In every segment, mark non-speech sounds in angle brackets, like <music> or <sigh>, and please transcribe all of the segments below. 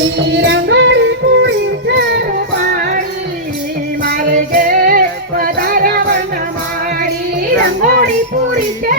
மாறி ரங்கோடி puri K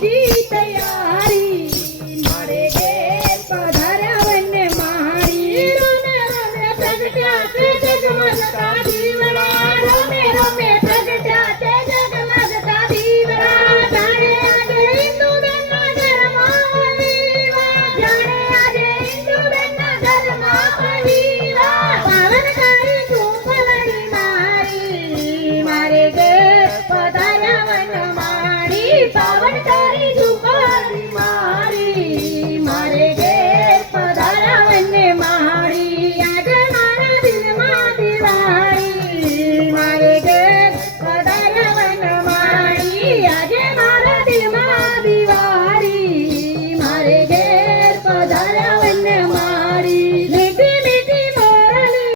Bye. <laughs>